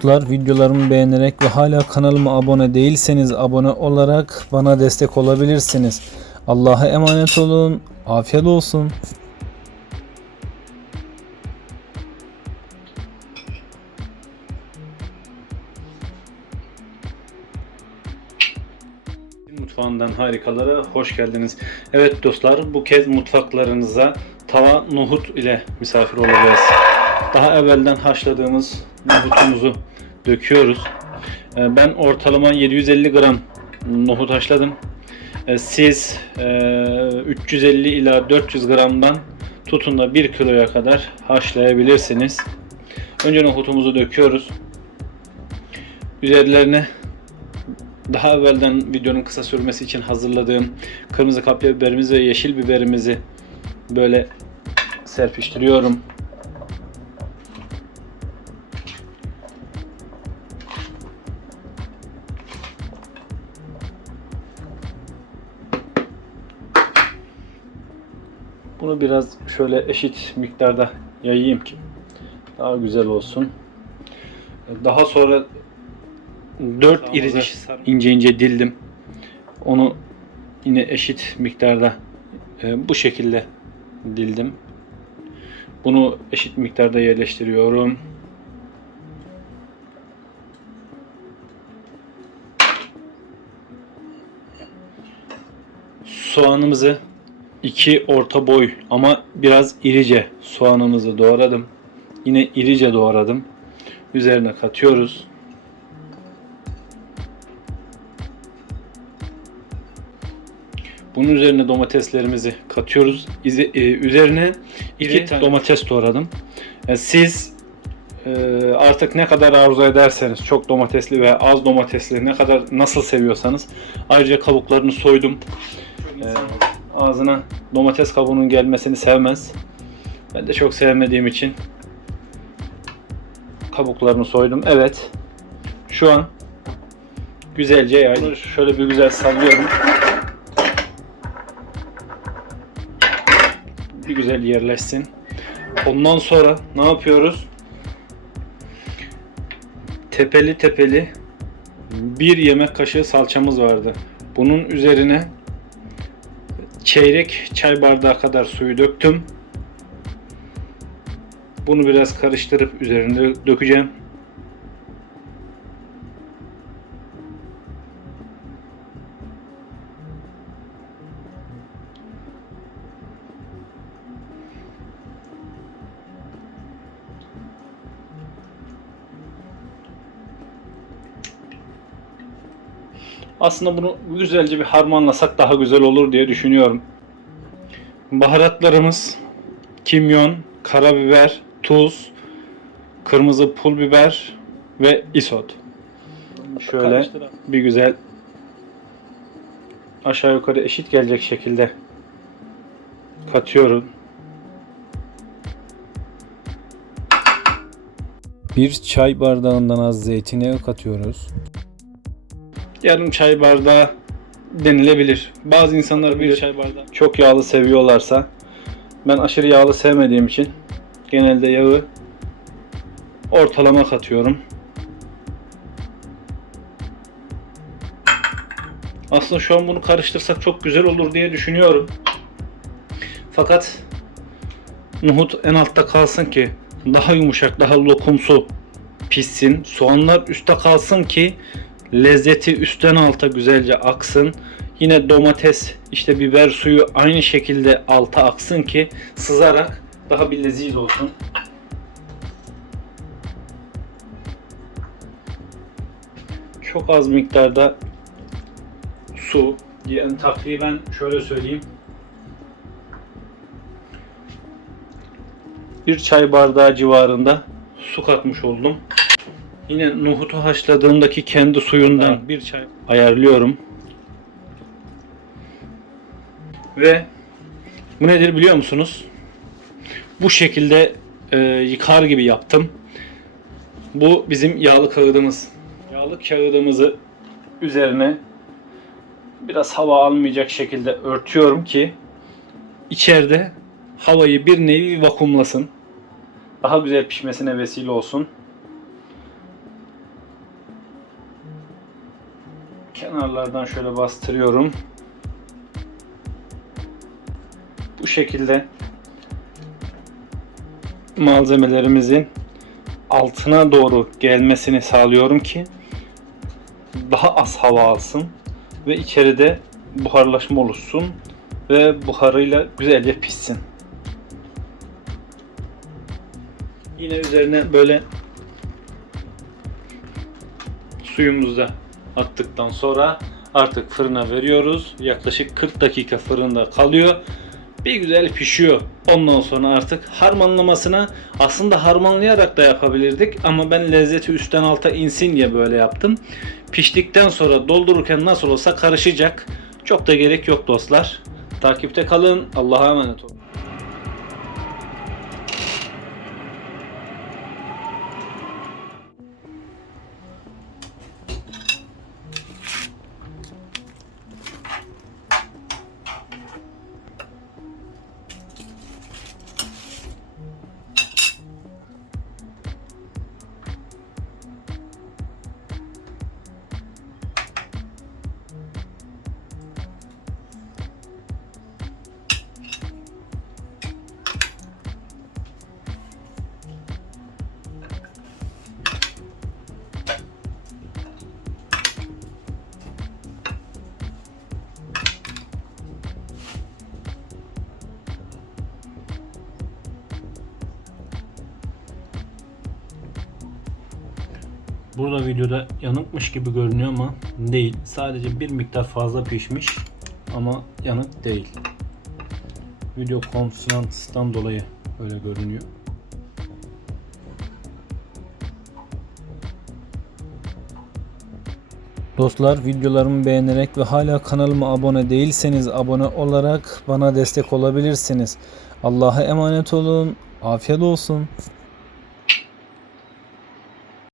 Dostlar videolarımı beğenerek ve hala kanalıma abone değilseniz abone olarak bana destek olabilirsiniz. Allah'a emanet olun. Afiyet olsun. Mutfağından harikalara hoş geldiniz. Evet dostlar bu kez mutfaklarınıza tava nohut ile misafir olacağız. Daha evvelden haşladığımız nohutumuzu döküyoruz. Ee, Ben ortalama 750 gram nohut haşladım. Ee, Siz e, 350 ila 400 gramdan tutun da 1 kiloya kadar haşlayabilirsiniz. Önce nohutumuzu döküyoruz. Üzerlerine daha evvelden videonun kısa sürmesi için hazırladığım kırmızı kapya biberimizi ve yeşil biberimizi böyle serpiştiriyorum. Bunu biraz şöyle eşit miktarda yayayım ki daha güzel olsun. Daha sonra 4 iri diş ince ince dildim. Onu yine eşit miktarda e, bu şekilde dildim. Bunu eşit miktarda yerleştiriyorum. Soğanımızı iki orta boy ama biraz irice soğanımızı doğradım. Yine irice doğradım. Üzerine katıyoruz. Bunun üzerine domateslerimizi katıyoruz. İze- e, üzerine iki tane- domates doğradım. E, siz e, artık ne kadar arzu ederseniz çok domatesli veya az domatesli ne kadar nasıl seviyorsanız ayrıca kabuklarını soydum. E, ağzına domates kabuğunun gelmesini sevmez. Ben de çok sevmediğim için kabuklarını soydum. Evet. Şu an güzelce yaydım. Şöyle bir güzel sallıyorum. bir güzel yerleşsin. Ondan sonra ne yapıyoruz? Tepeli tepeli bir yemek kaşığı salçamız vardı. Bunun üzerine çeyrek çay bardağı kadar suyu döktüm. Bunu biraz karıştırıp üzerine dökeceğim. Aslında bunu güzelce bir harmanlasak daha güzel olur diye düşünüyorum. Baharatlarımız kimyon, karabiber, tuz, kırmızı pul biber ve isot. Şöyle bir güzel aşağı yukarı eşit gelecek şekilde katıyorum. Bir çay bardağından az zeytinyağı katıyoruz. Yarım çay bardağı denilebilir. Bazı insanlar bir çay bardağı çok yağlı seviyorlarsa ben aşırı yağlı sevmediğim için genelde yağı ortalama katıyorum. Aslında şu an bunu karıştırsak çok güzel olur diye düşünüyorum. Fakat nohut en altta kalsın ki daha yumuşak, daha lokumsu pişsin. Soğanlar üstte kalsın ki lezzeti üstten alta güzelce aksın. Yine domates, işte biber suyu aynı şekilde alta aksın ki sızarak daha bir leziz olsun. Çok az miktarda su, yani takriben şöyle söyleyeyim. Bir çay bardağı civarında su katmış oldum. Yine nohutu haşladığımdaki kendi suyundan bir çay ayarlıyorum. Ve bu nedir biliyor musunuz? Bu şekilde e, yıkar gibi yaptım. Bu bizim yağlı kağıdımız. Yağlı kağıdımızı üzerine biraz hava almayacak şekilde örtüyorum ki içeride havayı bir nevi vakumlasın. Daha güzel pişmesine vesile olsun. Kenarlardan şöyle bastırıyorum. Bu şekilde malzemelerimizin altına doğru gelmesini sağlıyorum ki daha az hava alsın ve içeride buharlaşma oluşsun ve buharıyla güzelce pişsin. Yine üzerine böyle suyumuzu da attıktan sonra artık fırına veriyoruz. Yaklaşık 40 dakika fırında kalıyor. Bir güzel pişiyor. Ondan sonra artık harmanlamasına aslında harmanlayarak da yapabilirdik ama ben lezzeti üstten alta insin diye böyle yaptım. Piştikten sonra doldururken nasıl olsa karışacak. Çok da gerek yok dostlar. Takipte kalın. Allah'a emanet olun. Burada videoda yanıkmış gibi görünüyor ama değil. Sadece bir miktar fazla pişmiş ama yanık değil. Video konferanstan dolayı öyle görünüyor. Dostlar videolarımı beğenerek ve hala kanalıma abone değilseniz abone olarak bana destek olabilirsiniz. Allah'a emanet olun. Afiyet olsun.